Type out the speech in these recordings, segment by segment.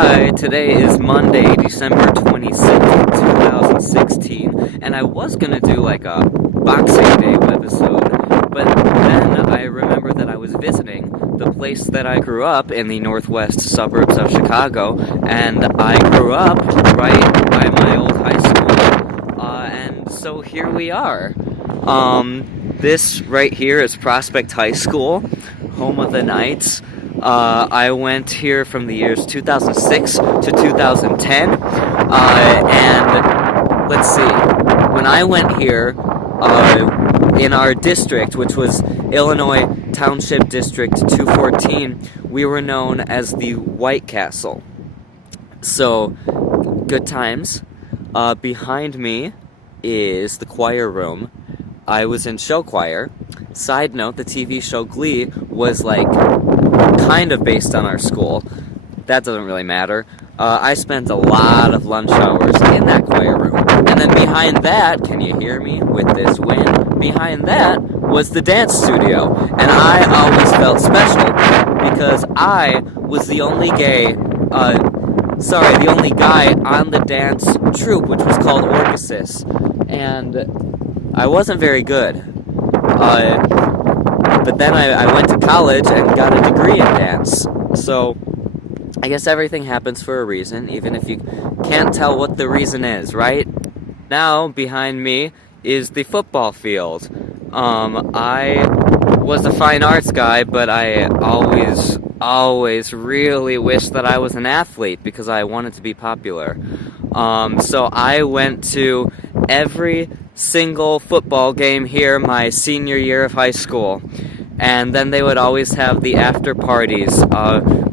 Hi, today is Monday, December 26th, 2016, and I was gonna do like a Boxing Day episode, but then I remembered that I was visiting the place that I grew up in the northwest suburbs of Chicago, and I grew up right by my old high school, and so here we are. This right here is Prospect High School, home of the Knights. I went here from the years 2006 to 2010, and let's see, when I went here, in our district, which was Illinois Township District 214, we were known as the White Castle. So, good times. Behind me is the choir room. I was in show choir. Side note, the TV show Glee was like kind of based on our school. That doesn't really matter. I spent a lot of lunch hours in that choir room. And then behind that, can you hear me with this wind? Behind that was the dance studio. And I always felt special because I was the only the only guy on the dance troupe, which was called Orchesis. And I wasn't very good. But then I went to college and got a degree in dance. So I guess everything happens for a reason, even if you can't tell what the reason is, right? Now, behind me is the football field. I was a fine arts guy, but I always really wished that I was an athlete because I wanted to be popular. So I went to every single football game here my senior year of high school. And then they would always have the after parties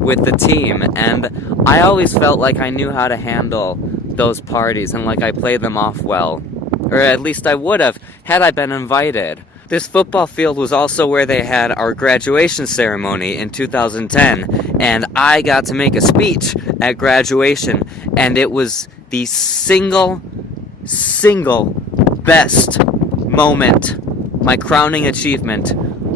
with the team. And I always felt like I knew how to handle those parties and like I played them off well. Or at least I would have, had I been invited. This football field was also where they had our graduation ceremony in 2010. And I got to make a speech at graduation. And it was the single best moment, my crowning achievement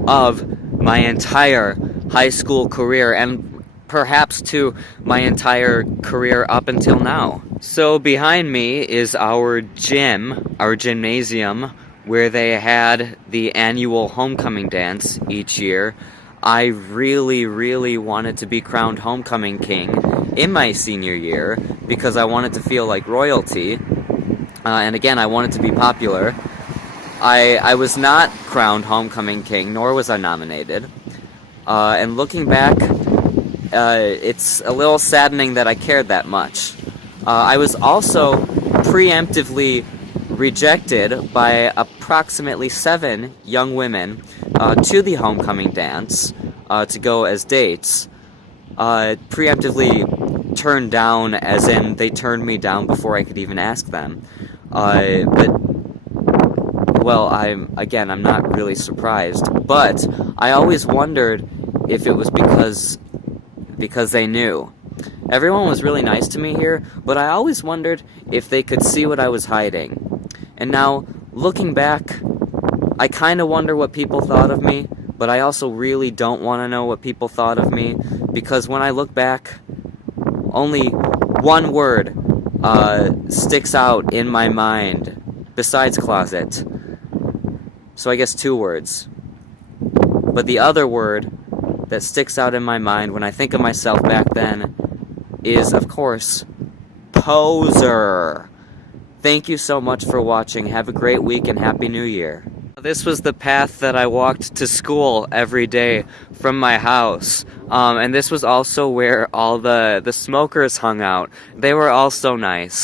of my entire high school career, and perhaps to my entire career up until now. So behind me is our gym, our gymnasium, where they had the annual homecoming dance each year. I really wanted to be crowned homecoming king in my senior year because I wanted to feel like royalty, and again, I wanted to be popular. I was not crowned homecoming king, nor was I nominated. And looking back, it's a little saddening that I cared that much. I was also preemptively rejected by approximately 7 young women to the homecoming dance to go as dates. Preemptively turned down, as in they turned me down before I could even ask them. Well, I'm not really surprised, but I always wondered if it was because they knew. Everyone was really nice to me here, but I always wondered if they could see what I was hiding. And now, looking back, I kind of wonder what people thought of me, but I also really don't want to know what people thought of me, because when I look back, only one word sticks out in my mind besides closet. So I guess 2 words. But the other word that sticks out in my mind when I think of myself back then is, of course, poser. Thank you so much for watching. Have a great week and Happy New Year. This was the path that I walked to school every day from my house. And this was also where all the smokers hung out. They were all so nice.